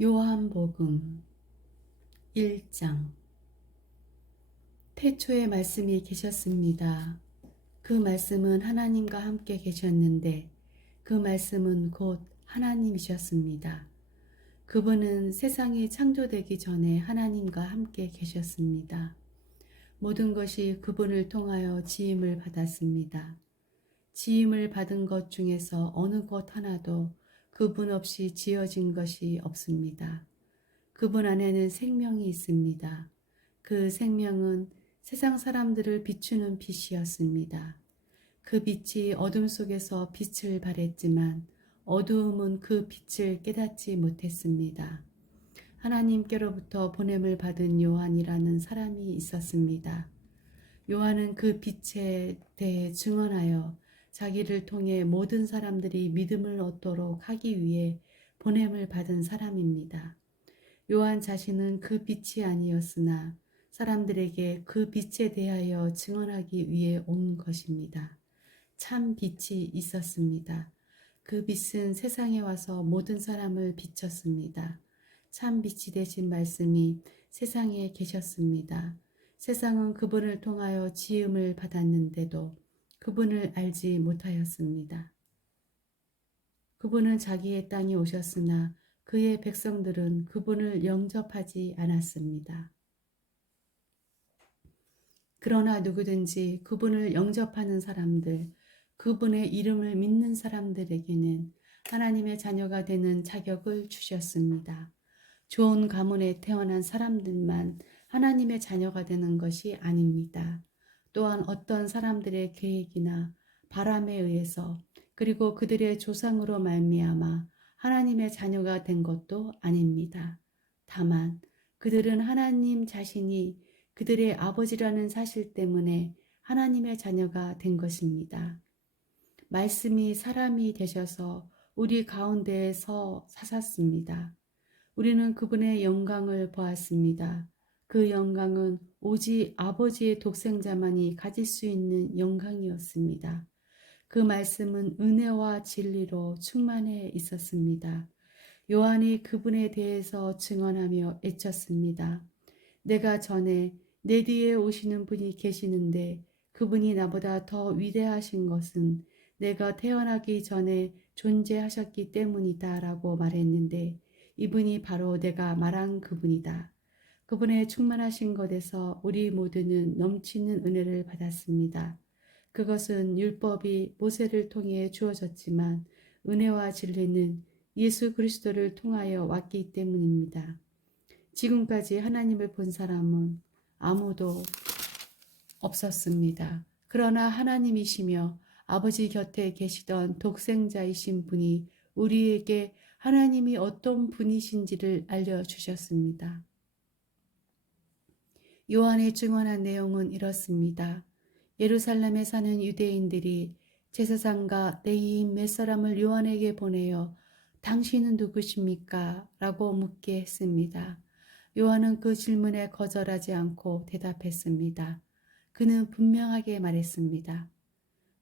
요한복음 1장. 태초에 말씀이 계셨습니다. 그 말씀은 하나님과 함께 계셨는데 그 말씀은 곧 하나님이셨습니다. 그분은 세상이 창조되기 전에 하나님과 함께 계셨습니다. 모든 것이 그분을 통하여 지음을 받았습니다. 지음을 받은 것 중에서 어느 것 하나도 그분 없이 지어진 것이 없습니다. 그분 안에는 생명이 있습니다. 그 생명은 세상 사람들을 비추는 빛이었습니다. 그 빛이 어둠 속에서 빛을 발했지만 어두움은 그 빛을 깨닫지 못했습니다. 하나님께로부터 보냄을 받은 요한이라는 사람이 있었습니다. 요한은 그 빛에 대해 증언하여 자기를 통해 모든 사람들이 믿음을 얻도록 하기 위해 보냄을 받은 사람입니다. 요한 자신은 그 빛이 아니었으나 사람들에게 그 빛에 대하여 증언하기 위해 온 것입니다. 참 빛이 있었습니다. 그 빛은 세상에 와서 모든 사람을 비췄습니다. 참 빛이 되신 말씀이 세상에 계셨습니다. 세상은 그분을 통하여 지음을 받았는데도 그분을 알지 못하였습니다. 그분은 자기의 땅에 오셨으나 그의 백성들은 그분을 영접하지 않았습니다. 그러나 누구든지 그분을 영접하는 사람들, 그분의 이름을 믿는 사람들에게는 하나님의 자녀가 되는 자격을 주셨습니다. 좋은 가문에 태어난 사람들만 하나님의 자녀가 되는 것이 아닙니다. 또한 어떤 사람들의 계획이나 바람에 의해서 그리고 그들의 조상으로 말미암아 하나님의 자녀가 된 것도 아닙니다. 다만 그들은 하나님 자신이 그들의 아버지라는 사실 때문에 하나님의 자녀가 된 것입니다. 말씀이 사람이 되셔서 우리 가운데에서 사셨습니다. 우리는 그분의 영광을 보았습니다. 그 영광은 오직 아버지의 독생자만이 가질 수 있는 영광이었습니다. 그 말씀은 은혜와 진리로 충만해 있었습니다. 요한이 그분에 대해서 증언하며 외쳤습니다. 내가 전에 내 뒤에 오시는 분이 계시는데 그분이 나보다 더 위대하신 것은 내가 태어나기 전에 존재하셨기 때문이다 라고 말했는데 이분이 바로 내가 말한 그분이다. 그분의 충만하신 것에서 우리 모두는 넘치는 은혜를 받았습니다. 그것은 율법이 모세를 통해 주어졌지만 은혜와 진리는 예수 그리스도를 통하여 왔기 때문입니다. 지금까지 하나님을 본 사람은 아무도 없었습니다. 그러나 하나님이시며 아버지 곁에 계시던 독생자이신 분이 우리에게 하나님이 어떤 분이신지를 알려주셨습니다. 요한이 증언한 내용은 이렇습니다. 예루살렘에 사는 유대인들이 제사장과 레위인 몇 사람을 요한에게 보내어 당신은 누구십니까? 라고 묻게 했습니다. 요한은 그 질문에 거절하지 않고 대답했습니다. 그는 분명하게 말했습니다.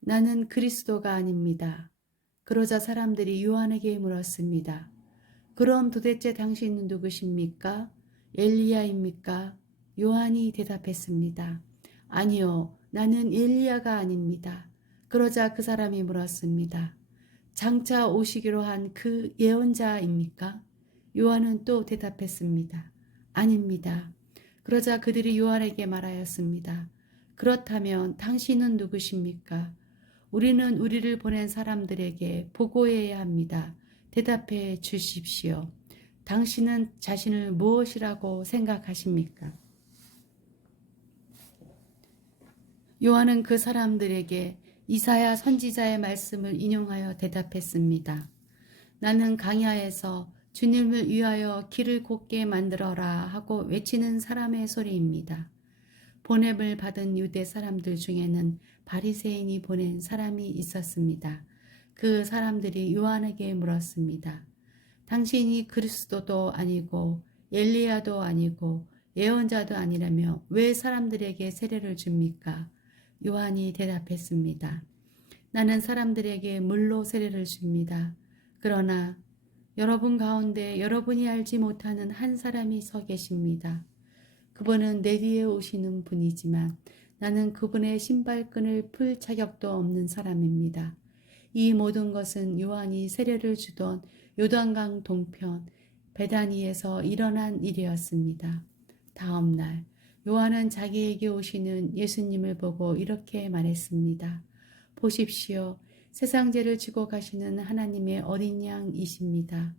나는 그리스도가 아닙니다. 그러자 사람들이 요한에게 물었습니다. 그럼 도대체 당신은 누구십니까? 엘리야입니까? 요한이 대답했습니다. 아니요, 나는 엘리야가 아닙니다. 그러자 그 사람이 물었습니다. 장차 오시기로 한 그 예언자입니까? 요한은 또 대답했습니다. 아닙니다. 그러자 그들이 요한에게 말하였습니다. 그렇다면 당신은 누구십니까? 우리는 우리를 보낸 사람들에게 보고해야 합니다. 대답해 주십시오. 당신은 자신을 무엇이라고 생각하십니까? 요한은 그 사람들에게 이사야 선지자의 말씀을 인용하여 대답했습니다. 나는 강야에서 주님을 위하여 길을 곧게 만들어라 하고 외치는 사람의 소리입니다. 보냄을 받은 유대 사람들 중에는 바리새인이 보낸 사람이 있었습니다. 그 사람들이 요한에게 물었습니다. 당신이 그리스도도 아니고 엘리야도 아니고 예언자도 아니라며 왜 사람들에게 세례를 줍니까? 요한이 대답했습니다. 나는 사람들에게 물로 세례를 줍니다. 그러나 여러분 가운데 여러분이 알지 못하는 한 사람이 서 계십니다. 그분은 내 뒤에 오시는 분이지만 나는 그분의 신발끈을 풀 자격도 없는 사람입니다. 이 모든 것은 요한이 세례를 주던 요단강 동편 베다니에서 일어난 일이었습니다. 다음 날 요한은 자기에게 오시는 예수님을 보고 이렇게 말했습니다. 보십시오. 세상 죄를 지고 가시는 하나님의 어린 양이십니다.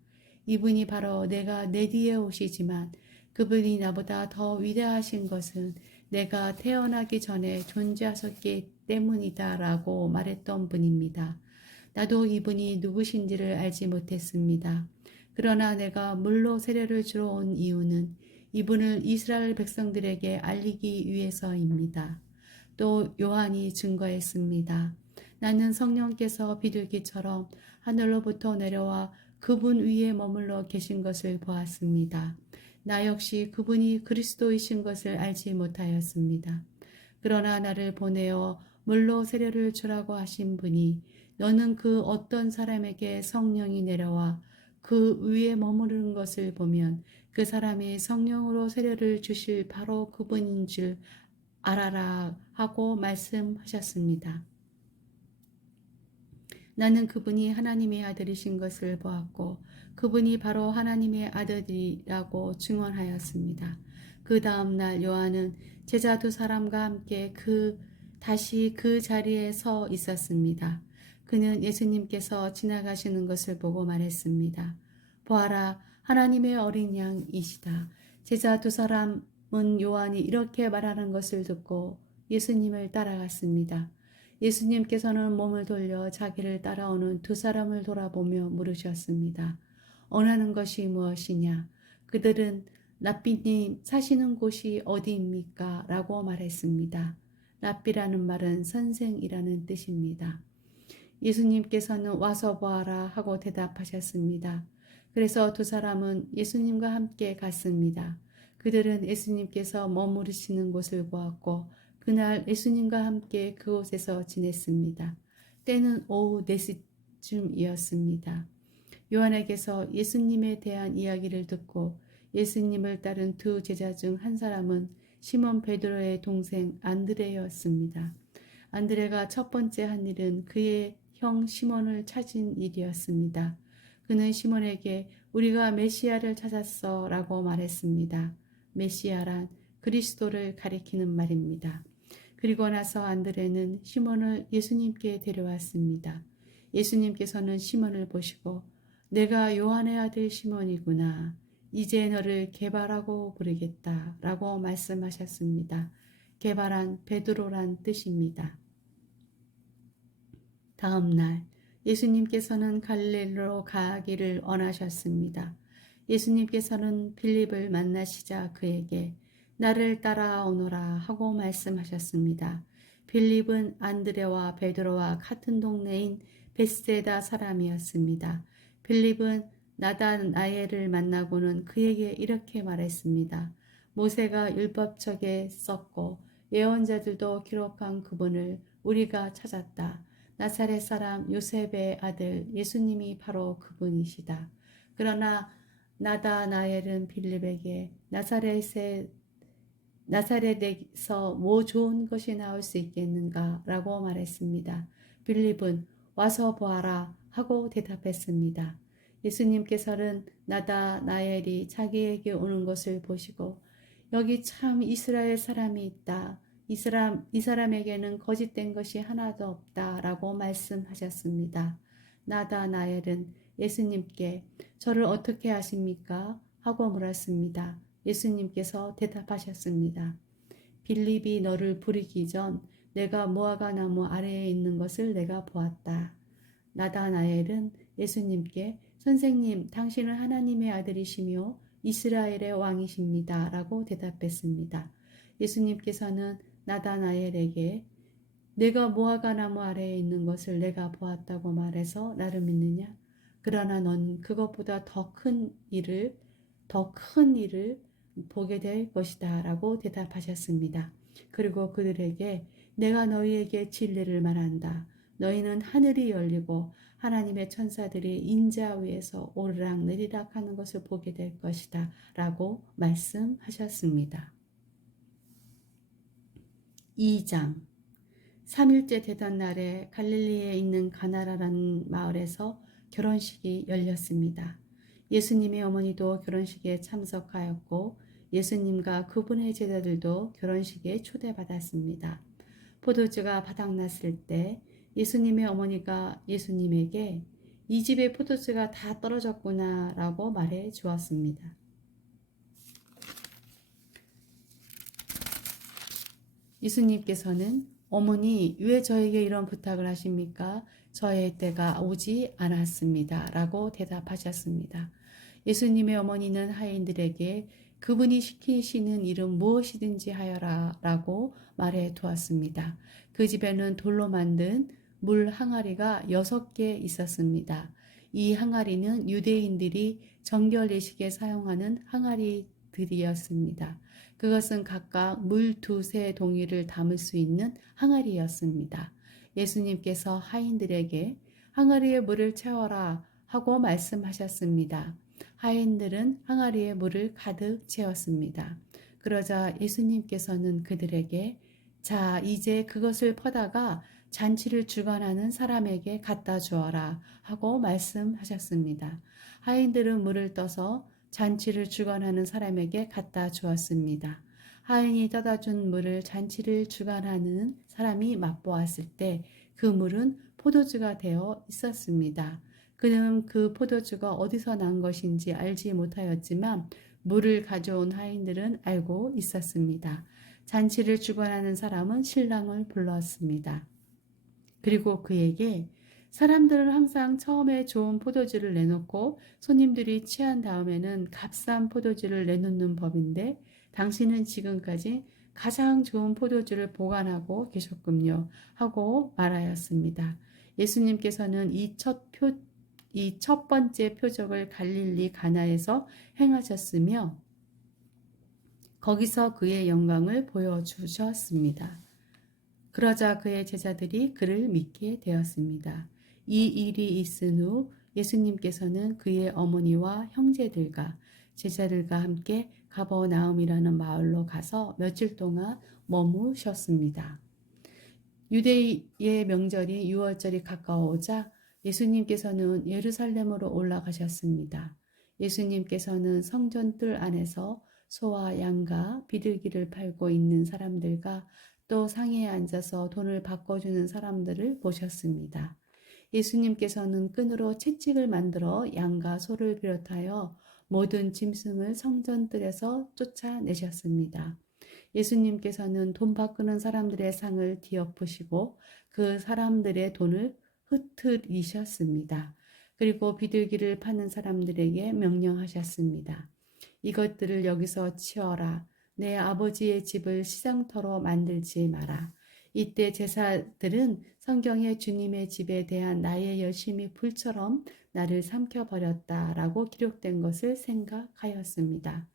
이분이 바로 내가 내 뒤에 오시지만 그분이 나보다 더 위대하신 것은 내가 태어나기 전에 존재하셨기 때문이다 라고 말했던 분입니다. 나도 이분이 누구신지를 알지 못했습니다. 그러나 내가 물로 세례를 주러 온 이유는 이분을 이스라엘 백성들에게 알리기 위해서입니다. 또 요한이 증거했습니다. 나는 성령께서 비둘기처럼 하늘로부터 내려와 그분 위에 머물러 계신 것을 보았습니다. 나 역시 그분이 그리스도이신 것을 알지 못하였습니다. 그러나 나를 보내어 물로 세례를 주라고 하신 분이 너는 그 어떤 사람에게 성령이 내려와 그 위에 머무르는 것을 보면 그 사람이 성령으로 세례를 주실 바로 그분인 줄 알아라 하고 말씀하셨습니다. 나는 그분이 하나님의 아들이신 것을 보았고 그분이 바로 하나님의 아들이라고 증언하였습니다. 그 다음 날 요한은 제자 두 사람과 함께 다시 그 자리에 서 있었습니다. 그는 예수님께서 지나가시는 것을 보고 말했습니다. 보아라, 하나님의 어린 양이시다. 제자 두 사람은 요한이 이렇게 말하는 것을 듣고 예수님을 따라갔습니다. 예수님께서는 몸을 돌려 자기를 따라오는 두 사람을 돌아보며 물으셨습니다. 원하는 것이 무엇이냐? 그들은 랍비님 사시는 곳이 어디입니까? 라고 말했습니다. 랍비라는 말은 선생이라는 뜻입니다. 예수님께서는 와서 보아라 하고 대답하셨습니다. 그래서 두 사람은 예수님과 함께 갔습니다. 그들은 예수님께서 머무르시는 곳을 보았고 그날 예수님과 함께 그곳에서 지냈습니다. 때는 오후 4시쯤이었습니다. 요한에게서 예수님에 대한 이야기를 듣고 예수님을 따른 두 제자 중 한 사람은 시몬 베드로의 동생 안드레였습니다. 안드레가 첫 번째 한 일은 그의 형 시몬을 찾은 일이었습니다. 그는 시몬에게 우리가 메시아를 찾았어 라고 말했습니다. 메시아란 그리스도를 가리키는 말입니다. 그리고 나서 안드레는 시몬을 예수님께 데려왔습니다. 예수님께서는 시몬을 보시고 내가 요한의 아들 시몬이구나. 이제 너를 게바라고 부르겠다 라고 말씀하셨습니다. 게바란 베드로란 뜻입니다. 다음 날 예수님께서는 갈릴리로 가기를 원하셨습니다. 예수님께서는 빌립을 만나시자 그에게 나를 따라오너라 하고 말씀하셨습니다. 빌립은 안드레와 베드로와 같은 동네인 베스데다 사람이었습니다. 빌립은 나다나엘을 만나고는 그에게 이렇게 말했습니다. 모세가 율법책에 썼고 예언자들도 기록한 그분을 우리가 찾았다. 나사렛 사람 요셉의 아들 예수님이 바로 그분이시다. 그러나 나다나엘은 빌립에게 나사렛에서 뭐 좋은 것이 나올 수 있겠는가 라고 말했습니다. 빌립은 와서 보아라 하고 대답했습니다. 예수님께서는 나다나엘이 자기에게 오는 것을 보시고 여기 참 이스라엘 사람이 있다. 이 사람에게는 거짓된 것이 하나도 없다 라고 말씀하셨습니다. 나다나엘은 예수님께 저를 어떻게 아십니까? 하고 물었습니다. 예수님께서 대답하셨습니다. 빌립이 너를 부르기 전 내가 무화과 나무 아래에 있는 것을 내가 보았다. 나다나엘은 예수님께 선생님, 당신은 하나님의 아들이시며 이스라엘의 왕이십니다. 라고 대답했습니다. 예수님께서는 나다나엘에게 내가 무화과 나무 아래에 있는 것을 내가 보았다고 말해서 나를 믿느냐? 그러나 넌 그것보다 더 큰 일을 보게 될 것이다. 라고 대답하셨습니다. 그리고 그들에게 내가 너희에게 진리를 말한다. 너희는 하늘이 열리고 하나님의 천사들이 인자 위에서 오르락 내리락 하는 것을 보게 될 것이다 라고 말씀하셨습니다. 2장 3일째 되던 날에 갈릴리에 있는 가나라라는 마을에서 결혼식이 열렸습니다. 예수님의 어머니도 결혼식에 참석하였고 예수님과 그분의 제자들도 결혼식에 초대받았습니다. 포도주가 바닥났을 때 예수님의 어머니가 예수님에게 이 집의 포도주가 다 떨어졌구나 라고 말해 주었습니다. 예수님께서는 어머니 왜 저에게 이런 부탁을 하십니까? 저의 때가 오지 않았습니다 라고 대답하셨습니다. 예수님의 어머니는 하인들에게 그분이 시키시는 일은 무엇이든지 하여라 라고 말해 두었습니다. 그 집에는 돌로 만든 물 항아리가 6개 있었습니다. 이 항아리는 유대인들이 정결 예식에 사용하는 항아리들이었습니다. 그것은 각각 물 2세 동이를 담을 수 있는 항아리였습니다. 예수님께서 하인들에게 항아리에 물을 채워라 하고 말씀하셨습니다. 하인들은 항아리에 물을 가득 채웠습니다. 그러자 예수님께서는 그들에게 자, 이제 그것을 퍼다가 잔치를 주관하는 사람에게 갖다 주어라 하고 말씀하셨습니다. 하인들은 물을 떠서 잔치를 주관하는 사람에게 갖다 주었습니다. 하인이 떠다 준 물을 잔치를 주관하는 사람이 맛보았을 때 그 물은 포도주가 되어 있었습니다. 그는 그 포도주가 어디서 난 것인지 알지 못하였지만 물을 가져온 하인들은 알고 있었습니다. 잔치를 주관하는 사람은 신랑을 불렀습니다. 그리고 그에게 사람들은 항상 처음에 좋은 포도주를 내놓고 손님들이 취한 다음에는 값싼 포도주를 내놓는 법인데 당신은 지금까지 가장 좋은 포도주를 보관하고 계셨군요 하고 말하였습니다. 예수님께서는 이 첫 번째 표적을 갈릴리 가나에서 행하셨으며 거기서 그의 영광을 보여주셨습니다. 그러자 그의 제자들이 그를 믿게 되었습니다. 이 일이 있은 후 예수님께서는 그의 어머니와 형제들과 제자들과 함께 가버나움이라는 마을로 가서 며칠 동안 머무셨습니다. 유대의 명절이 유월절이 가까워오자 예수님께서는 예루살렘으로 올라가셨습니다. 예수님께서는 성전 뜰 안에서 소와 양과 비둘기를 팔고 있는 사람들과 또 상에 앉아서 돈을 바꿔주는 사람들을 보셨습니다. 예수님께서는 끈으로 채찍을 만들어 양과 소를 비롯하여 모든 짐승을 성전 뜰에서 쫓아내셨습니다. 예수님께서는 돈 바꾸는 사람들의 상을 뒤엎으시고 그 사람들의 돈을 흩트리셨습니다. 그리고 비둘기를 파는 사람들에게 명령하셨습니다. 이것들을 여기서 치워라. 내 아버지의 집을 시장터로 만들지 마라. 이때 제사들은 성경에 주님의 집에 대한 나의 열심이 불처럼 나를 삼켜버렸다라고 기록된 것을 생각하였습니다.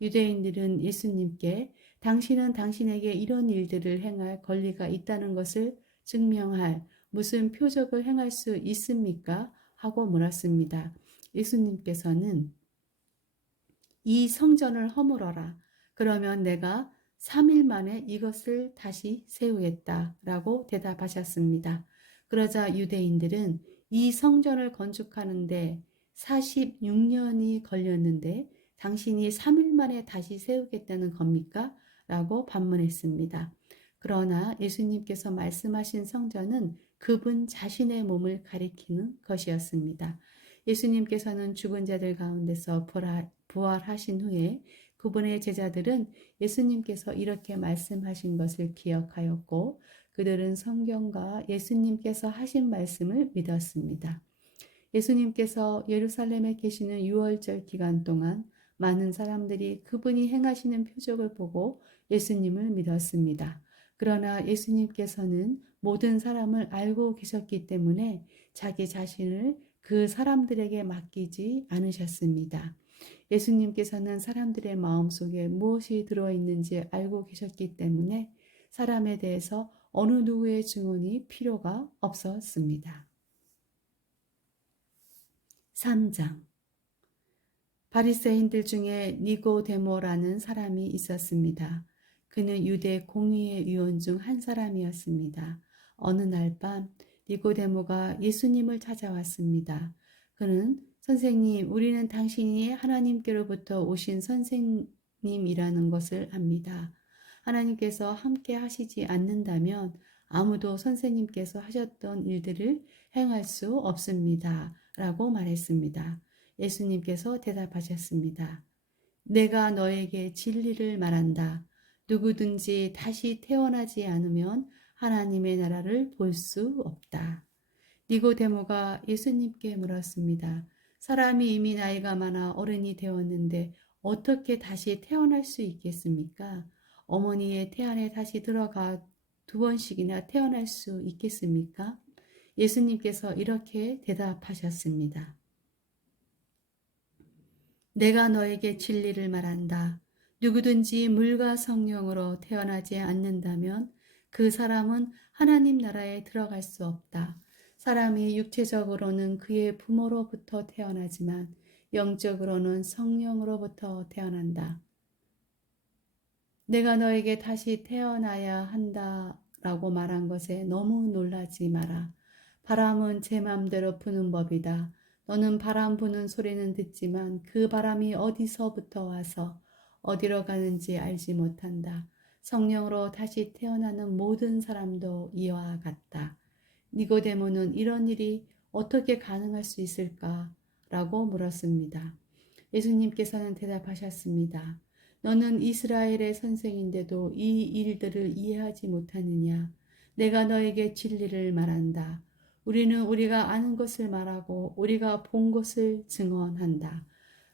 유대인들은 예수님께 당신은 당신에게 이런 일들을 행할 권리가 있다는 것을 증명할 무슨 표적을 행할 수 있습니까? 하고 물었습니다. 예수님께서는 이 성전을 허물어라. 그러면 내가 3일 만에 이것을 다시 세우겠다 라고 대답하셨습니다. 그러자 유대인들은 이 성전을 건축하는데 46년이 걸렸는데 당신이 3일 만에 다시 세우겠다는 겁니까? 라고 반문했습니다. 그러나 예수님께서 말씀하신 성전은 그분 자신의 몸을 가리키는 것이었습니다. 예수님께서는 죽은 자들 가운데서 부활하신 후에 그분의 제자들은 예수님께서 이렇게 말씀하신 것을 기억하였고 그들은 성경과 예수님께서 하신 말씀을 믿었습니다. 예수님께서 예루살렘에 계시는 유월절 기간 동안 많은 사람들이 그분이 행하시는 표적을 보고 예수님을 믿었습니다. 그러나 예수님께서는 모든 사람을 알고 계셨기 때문에 자기 자신을 그 사람들에게 맡기지 않으셨습니다. 예수님께서는 사람들의 마음속에 무엇이 들어있는지 알고 계셨기 때문에 사람에 대해서 어느 누구의 증언이 필요가 없었습니다. 3장. 바리새인들 중에 니고데모라는 사람이 있었습니다. 그는 유대 공의의 위원 중 한 사람이었습니다. 어느 날 밤 니고데모가 예수님을 찾아왔습니다. 그는 선생님, 우리는 당신이 하나님께로부터 오신 선생님이라는 것을 압니다. 하나님께서 함께 하시지 않는다면 아무도 선생님께서 하셨던 일들을 행할 수 없습니다. 라고 말했습니다. 예수님께서 대답하셨습니다. 내가 너에게 진리를 말한다. 누구든지 다시 태어나지 않으면 하나님의 나라를 볼 수 없다. 니고데모가 예수님께 물었습니다. 사람이 이미 나이가 많아 어른이 되었는데 어떻게 다시 태어날 수 있겠습니까? 어머니의 태안에 다시 들어가 2번씩이나 태어날 수 있겠습니까? 예수님께서 이렇게 대답하셨습니다. 내가 너에게 진리를 말한다. 누구든지 물과 성령으로 태어나지 않는다면 그 사람은 하나님 나라에 들어갈 수 없다. 사람이 육체적으로는 그의 부모로부터 태어나지만 영적으로는 성령으로부터 태어난다. 내가 너에게 다시 태어나야 한다라고 말한 것에 너무 놀라지 마라. 바람은 제 맘대로 부는 법이다. 너는 바람 부는 소리는 듣지만 그 바람이 어디서부터 와서 어디로 가는지 알지 못한다. 성령으로 다시 태어나는 모든 사람도 이와 같다. 니고데모는 이런 일이 어떻게 가능할 수 있을까? 라고 물었습니다. 예수님께서는 대답하셨습니다. 너는 이스라엘의 선생인데도 이 일들을 이해하지 못하느냐? 내가 너에게 진리를 말한다. 우리는 우리가 아는 것을 말하고 우리가 본 것을 증언한다.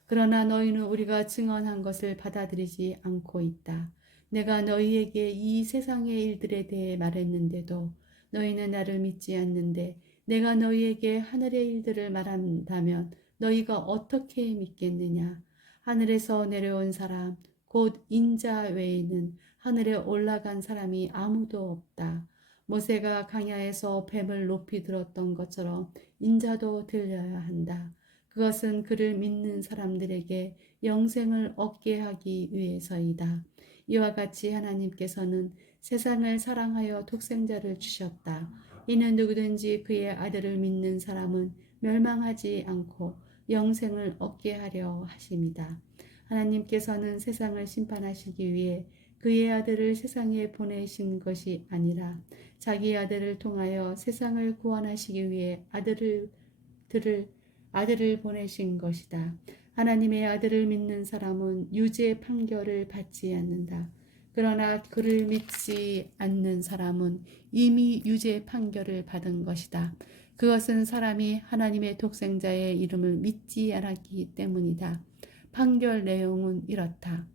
그러나 너희는 우리가 증언한 것을 받아들이지 않고 있다. 내가 너희에게 이 세상의 일들에 대해 말했는데도 너희는 나를 믿지 않는데 내가 너희에게 하늘의 일들을 말한다면 너희가 어떻게 믿겠느냐? 하늘에서 내려온 사람, 곧 인자 외에는 하늘에 올라간 사람이 아무도 없다. 모세가 광야에서 뱀을 높이 들었던 것처럼 인자도 들려야 한다. 그것은 그를 믿는 사람들에게 영생을 얻게 하기 위해서이다. 이와 같이 하나님께서는 세상을 사랑하여 독생자를 주셨다. 이는 누구든지 그의 아들을 믿는 사람은 멸망하지 않고 영생을 얻게 하려 하심이다. 하나님께서는 세상을 심판하시기 위해 그의 아들을 세상에 보내신 것이 아니라 자기 아들을 통하여 세상을 구원하시기 위해 아들을 보내신 것이다. 하나님의 아들을 믿는 사람은 유죄 판결을 받지 않는다. 그러나 그를 믿지 않는 사람은 이미 유죄 판결을 받은 것이다. 그것은 사람이 하나님의 독생자의 이름을 믿지 않았기 때문이다. 판결 내용은 이렇다.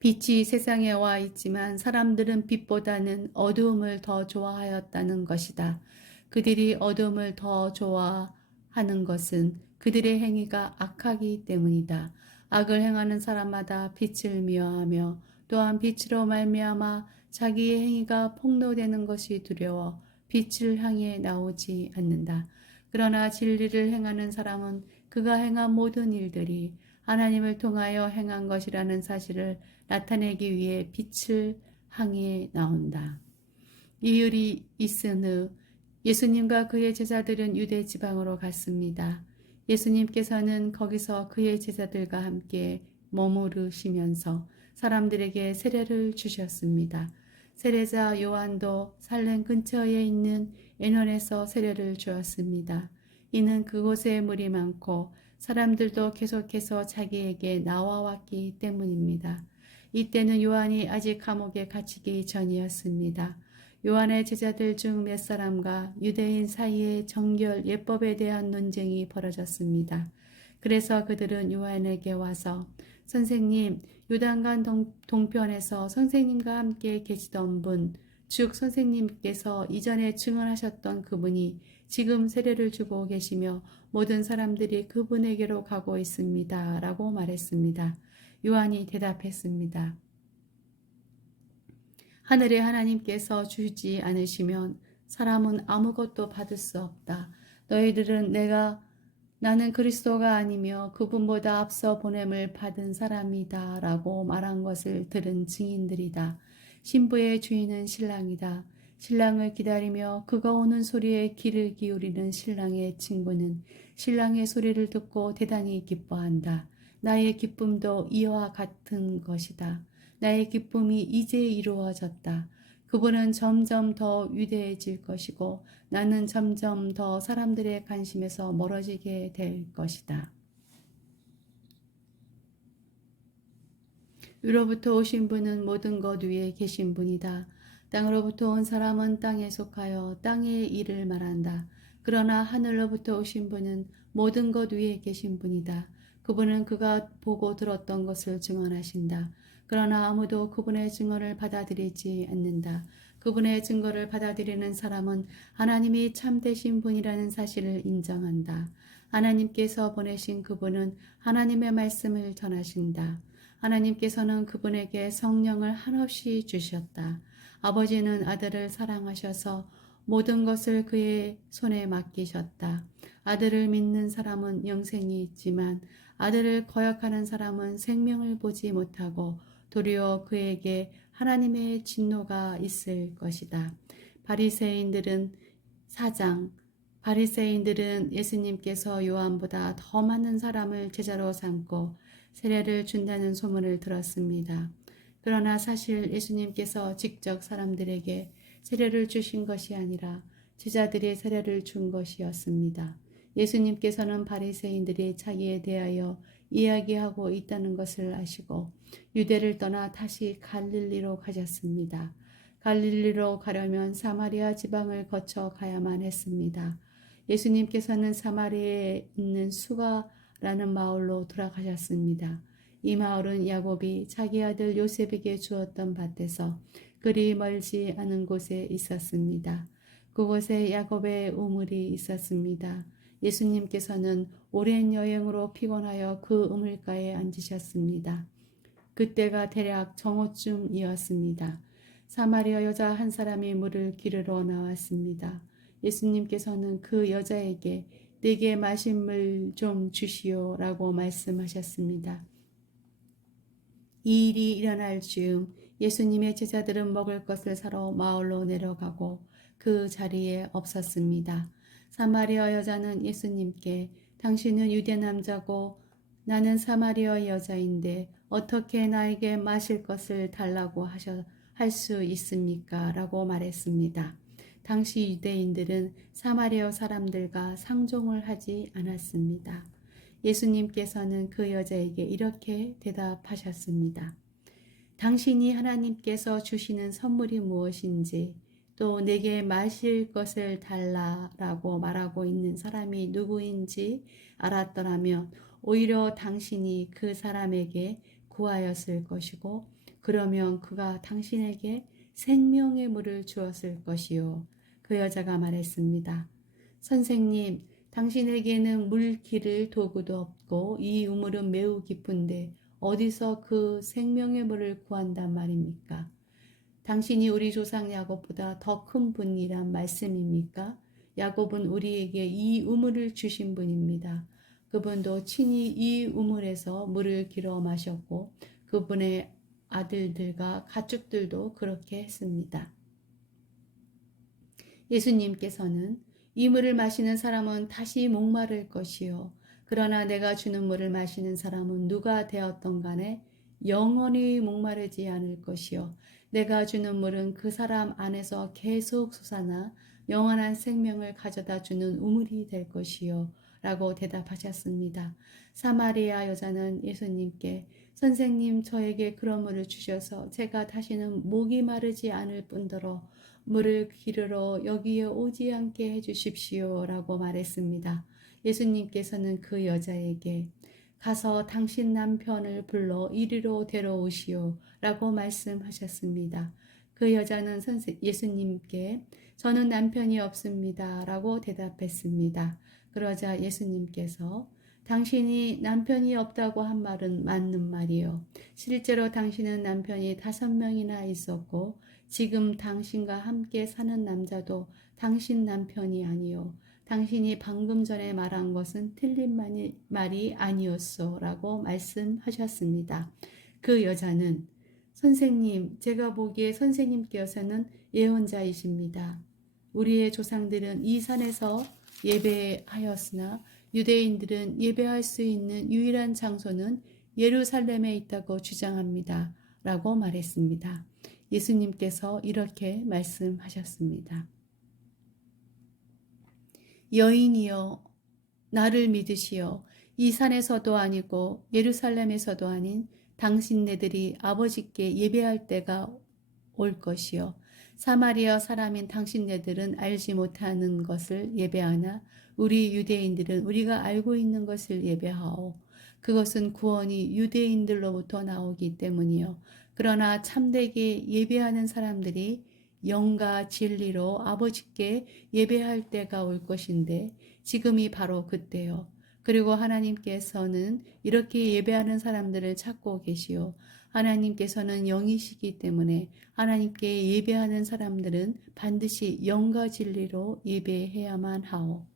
빛이 세상에 와 있지만 사람들은 빛보다는 어두움을 더 좋아하였다는 것이다. 그들이 어두움을 더 좋아하는 것은 그들의 행위가 악하기 때문이다. 악을 행하는 사람마다 빛을 미워하며 또한 빛으로 말미암아 자기의 행위가 폭로되는 것이 두려워 빛을 향해 나오지 않는다. 그러나 진리를 행하는 사람은 그가 행한 모든 일들이 하나님을 통하여 행한 것이라는 사실을 나타내기 위해 빛을 향해 나온다. 이율이 있은 후 예수님과 그의 제자들은 유대 지방으로 갔습니다. 예수님께서는 거기서 그의 제자들과 함께 머무르시면서 사람들에게 세례를 주셨습니다. 세례자 요한도 살렘 근처에 있는 에논에서 세례를 주었습니다. 이는 그곳에 물이 많고 사람들도 계속해서 자기에게 나와왔기 때문입니다. 이때는 요한이 아직 감옥에 갇히기 전이었습니다. 요한의 제자들 중 몇 사람과 유대인 사이에 정결 예법에 대한 논쟁이 벌어졌습니다. 그래서 그들은 요한에게 와서 선생님, 요단강 동편에서 선생님과 함께 계시던 분, 즉 선생님께서 이전에 증언하셨던 그분이 지금 세례를 주고 계시며 모든 사람들이 그분에게로 가고 있습니다. 라고 말했습니다. 요한이 대답했습니다. 하늘의 하나님께서 주지 않으시면 사람은 아무것도 받을 수 없다. 너희들은 나는 그리스도가 아니며 그분보다 앞서 보냄을 받은 사람이다 라고 말한 것을 들은 증인들이다. 신부의 주인은 신랑이다. 신랑을 기다리며 그가 오는 소리에 귀를 기울이는 신랑의 친구는 신랑의 소리를 듣고 대단히 기뻐한다. 나의 기쁨도 이와 같은 것이다. 나의 기쁨이 이제 이루어졌다. 그분은 점점 더 위대해질 것이고 나는 점점 더 사람들의 관심에서 멀어지게 될 것이다. 위로부터 오신 분은 모든 것 위에 계신 분이다. 땅으로부터 온 사람은 땅에 속하여 땅의 일을 말한다. 그러나 하늘로부터 오신 분은 모든 것 위에 계신 분이다. 그분은 그가 보고 들었던 것을 증언하신다. 그러나 아무도 그분의 증언을 받아들이지 않는다. 그분의 증거를 받아들이는 사람은 하나님이 참되신 분이라는 사실을 인정한다. 하나님께서 보내신 그분은 하나님의 말씀을 전하신다. 하나님께서는 그분에게 성령을 한없이 주셨다. 아버지는 아들을 사랑하셔서 모든 것을 그의 손에 맡기셨다. 아들을 믿는 사람은 영생이 있지만 아들을 거역하는 사람은 생명을 보지 못하고 도리어 그에게 하나님의 진노가 있을 것이다. 바리새인들은 4장 바리새인들은 예수님께서 요한보다 더 많은 사람을 제자로 삼고 세례를 준다는 소문을 들었습니다. 그러나 사실 예수님께서 직접 사람들에게 세례를 주신 것이 아니라 제자들이 세례를 준 것이었습니다. 예수님께서는 바리새인들이 자기에 대하여 이야기하고 있다는 것을 아시고 유대를 떠나 다시 갈릴리로 가셨습니다. 갈릴리로 가려면 사마리아 지방을 거쳐 가야만 했습니다. 예수님께서는 사마리아에 있는 수가라는 마을로 돌아가셨습니다. 이 마을은 야곱이 자기 아들 요셉에게 주었던 밭에서 그리 멀지 않은 곳에 있었습니다. 그곳에 야곱의 우물이 있었습니다. 예수님께서는 오랜 여행으로 피곤하여 그 우물가에 앉으셨습니다. 그때가 대략 정오쯤이었습니다. 사마리아 여자 한 사람이 물을 기르러 나왔습니다. 예수님께서는 그 여자에게 내게 마실 물 좀 주시오 라고 말씀하셨습니다. 이 일이 일어날 즈음 예수님의 제자들은 먹을 것을 사러 마을로 내려가고 그 자리에 없었습니다. 사마리아 여자는 예수님께 당신은 유대 남자고 나는 사마리아 여자인데 어떻게 나에게 마실 것을 달라고 할 수 있습니까? 라고 말했습니다. 당시 유대인들은 사마리아 사람들과 상종을 하지 않았습니다. 예수님께서는 그 여자에게 이렇게 대답하셨습니다. 당신이 하나님께서 주시는 선물이 무엇인지 또 내게 마실 것을 달라라고 말하고 있는 사람이 누구인지 알았더라면 오히려 당신이 그 사람에게 구하였을 것이고 그러면 그가 당신에게 생명의 물을 주었을 것이요. 그 여자가 말했습니다. 선생님, 당신에게는 물 기를 도구도 없고 이 우물은 매우 깊은데 어디서 그 생명의 물을 구한단 말입니까? 당신이 우리 조상 야곱보다 더 큰 분이란 말씀입니까? 야곱은 우리에게 이 우물을 주신 분입니다. 그분도 친히 이 우물에서 물을 길어 마셨고 그분의 아들들과 가축들도 그렇게 했습니다. 예수님께서는 이 물을 마시는 사람은 다시 목마를 것이요. 그러나 내가 주는 물을 마시는 사람은 누가 되었던 간에 영원히 목마르지 않을 것이요. 내가 주는 물은 그 사람 안에서 계속 솟아나 영원한 생명을 가져다 주는 우물이 될 것이요. 라고 대답하셨습니다. 사마리아 여자는 예수님께 선생님 저에게 그런 물을 주셔서 제가 다시는 목이 마르지 않을 뿐더러 물을 기르러 여기에 오지 않게 해주십시오 라고 말했습니다. 예수님께서는 그 여자에게 가서 당신 남편을 불러 이리로 데려오시오 라고 말씀하셨습니다. 그 여자는 예수님께 저는 남편이 없습니다 라고 대답했습니다. 그러자 예수님께서 당신이 남편이 없다고 한 말은 맞는 말이요. 실제로 당신은 남편이 5명이나 있었고 지금 당신과 함께 사는 남자도 당신 남편이 아니요. 당신이 방금 전에 말한 것은 틀린 말이 아니었소 라고 말씀하셨습니다. 그 여자는 선생님, 제가 보기에 선생님께서는 예언자이십니다. 우리의 조상들은 이 산에서 예배하였으나 유대인들은 예배할 수 있는 유일한 장소는 예루살렘에 있다고 주장합니다. 라고 말했습니다. 예수님께서 이렇게 말씀하셨습니다. 여인이여, 나를 믿으시오. 이 산에서도 아니고 예루살렘에서도 아닌 당신네들이 아버지께 예배할 때가 올 것이요. 사마리아 사람인 당신네들은 알지 못하는 것을 예배하나 우리 유대인들은 우리가 알고 있는 것을 예배하오. 그것은 구원이 유대인들로부터 나오기 때문이요. 그러나 참되게 예배하는 사람들이 영과 진리로 아버지께 예배할 때가 올 것인데 지금이 바로 그때요. 그리고 하나님께서는 이렇게 예배하는 사람들을 찾고 계시오. 하나님께서는 영이시기 때문에 하나님께 예배하는 사람들은 반드시 영과 진리로 예배해야만 하오.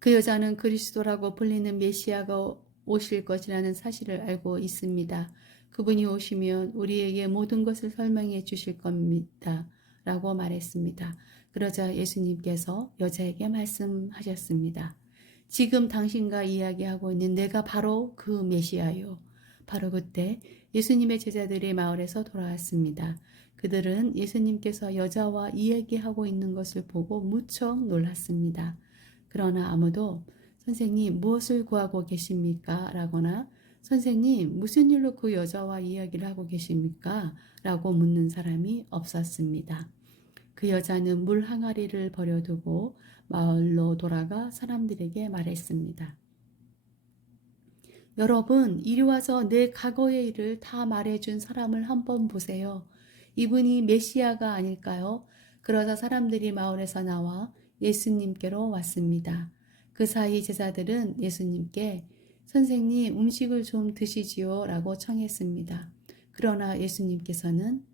그 여자는 그리스도라고 불리는 메시아가 오실 것이라는 사실을 알고 있습니다. 그분이 오시면 우리에게 모든 것을 설명해 주실 겁니다. 라고 말했습니다. 그러자 예수님께서 여자에게 말씀하셨습니다. 지금 당신과 이야기하고 있는 내가 바로 그 메시아요. 바로 그때 예수님의 제자들이 마을에서 돌아왔습니다. 그들은 예수님께서 여자와 이야기하고 있는 것을 보고 무척 놀랐습니다. 그러나 아무도 선생님 무엇을 구하고 계십니까? 라거나 선생님 무슨 일로 그 여자와 이야기를 하고 계십니까? 라고 묻는 사람이 없었습니다. 그 여자는 물 항아리를 버려두고 마을로 돌아가 사람들에게 말했습니다. 여러분, 이리 와서 내 과거의 일을 다 말해준 사람을 한번 보세요. 이분이 메시아가 아닐까요? 그러자 사람들이 마을에서 나와 예수님께로 왔습니다. 그 사이 제자들은 예수님께 선생님 음식을 좀 드시지요 라고 청했습니다. 그러나 예수님께서는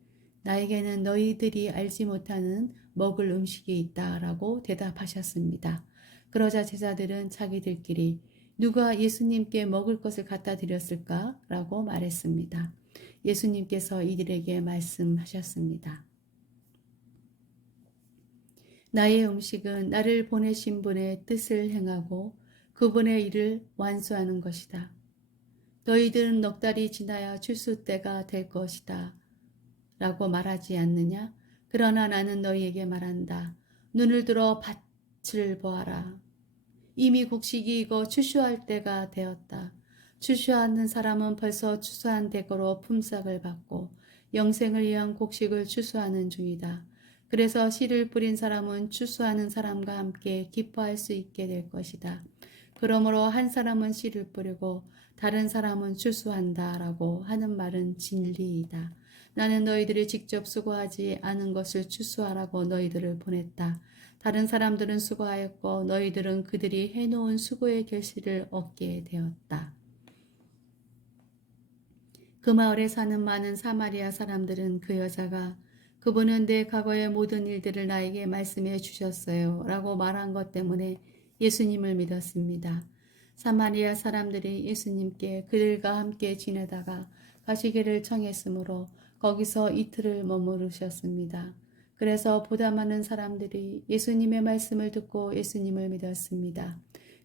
나에게는 너희들이 알지 못하는 먹을 음식이 있다 라고 대답하셨습니다. 그러자 제자들은 자기들끼리 누가 예수님께 먹을 것을 갖다 드렸을까? 라고 말했습니다. 예수님께서 이들에게 말씀하셨습니다. 나의 음식은 나를 보내신 분의 뜻을 행하고 그분의 일을 완수하는 것이다. 너희들은 넉 달이 지나야 출수 때가 될 것이다. 라고 말하지 않느냐? 그러나 나는 너희에게 말한다. 눈을 들어 밭을 보아라. 이미 곡식이 익어 추수할 때가 되었다. 추수하는 사람은 벌써 추수한 대거로 품삯을 받고 영생을 위한 곡식을 추수하는 중이다. 그래서 씨를 뿌린 사람은 추수하는 사람과 함께 기뻐할 수 있게 될 것이다. 그러므로 한 사람은 씨를 뿌리고 다른 사람은 추수한다 라고 하는 말은 진리이다. 나는 너희들이 직접 수고하지 않은 것을 추수하라고 너희들을 보냈다. 다른 사람들은 수고하였고 너희들은 그들이 해놓은 수고의 결실을 얻게 되었다. 그 마을에 사는 많은 사마리아 사람들은 그 여자가 그분은 내 과거의 모든 일들을 나에게 말씀해 주셨어요 라고 말한 것 때문에 예수님을 믿었습니다. 사마리아 사람들이 예수님께 그들과 함께 지내다가 가시기를 청했으므로 거기서 이틀을 머무르셨습니다. 그래서 보다 많은 사람들이 예수님의 말씀을 듣고 예수님을 믿었습니다.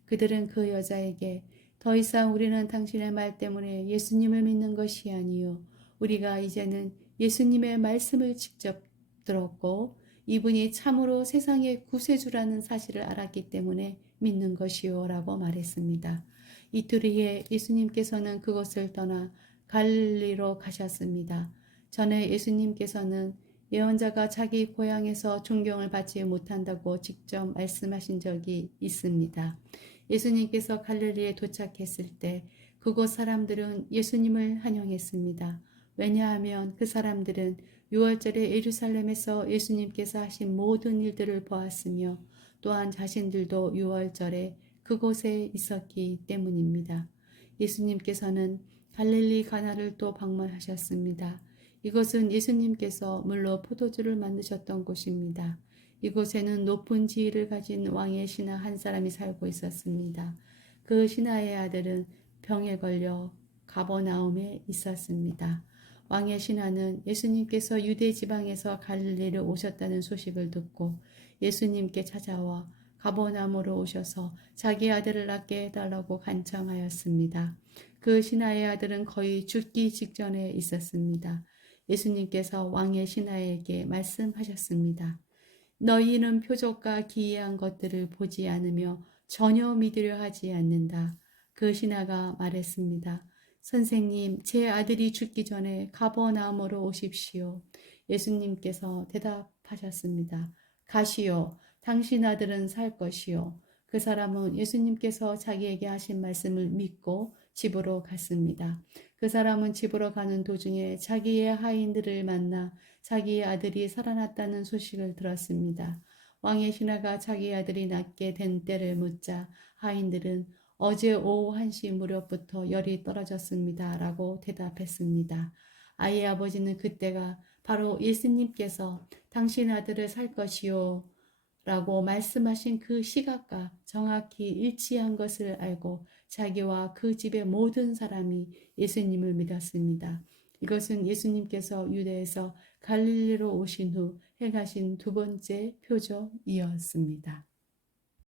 그들은 그 여자에게 더 이상 우리는 당신의 말 때문에 예수님을 믿는 것이 아니요 우리가 이제는 예수님의 말씀을 직접 들었고 이분이 참으로 세상의 구세주라는 사실을 알았기 때문에 믿는 것이요 라고 말했습니다. 이틀 후에 예수님께서는 그곳을 떠나 갈릴리로 가셨습니다. 전에 예수님께서는 예언자가 자기 고향에서 존경을 받지 못한다고 직접 말씀하신 적이 있습니다. 예수님께서 갈릴리에 도착했을 때 그곳 사람들은 예수님을 환영했습니다. 왜냐하면 그 사람들은 6월절에 예루살렘에서 예수님께서 하신 모든 일들을 보았으며 또한 자신들도 6월절에 그곳에 있었기 때문입니다. 예수님께서는 갈릴리 가나를 또 방문하셨습니다. 이것은 예수님께서 물로 포도주를 만드셨던 곳입니다. 이곳에는 높은 지위를 가진 왕의 신하 한 사람이 살고 있었습니다. 그 신하의 아들은 병에 걸려 가버나움에 있었습니다. 왕의 신하는 예수님께서 유대 지방에서 갈릴리로 오셨다는 소식을 듣고 예수님께 찾아와 가버나움으로 오셔서 자기 아들을 낫게 해달라고 간청하였습니다. 그 신하의 아들은 거의 죽기 직전에 있었습니다. 예수님께서 왕의 신하에게 말씀하셨습니다. 너희는 표적과 기이한 것들을 보지 않으며 전혀 믿으려 하지 않는다. 그 신하가 말했습니다. 선생님, 제 아들이 죽기 전에 가버나움으로 오십시오. 예수님께서 대답하셨습니다. 가시오. 당신 아들은 살 것이요. 그 사람은 예수님께서 자기에게 하신 말씀을 믿고 집으로 갔습니다. 그 사람은 집으로 가는 도중에 자기의 하인들을 만나 자기의 아들이 살아났다는 소식을 들었습니다. 왕의 신하가 자기 아들이 낫게 된 때를 묻자 하인들은 어제 오후 1시 무렵부터 열이 떨어졌습니다. 라고 대답했습니다. 아이의 아버지는 그때가 바로 예수님께서 당신 아들을 살 것이요 라고 말씀하신 그 시각과 정확히 일치한 것을 알고 자기와 그 집의 모든 사람이 예수님을 믿었습니다. 이것은 예수님께서 유대에서 갈릴리로 오신 후 행하신 두 번째 표적이었습니다.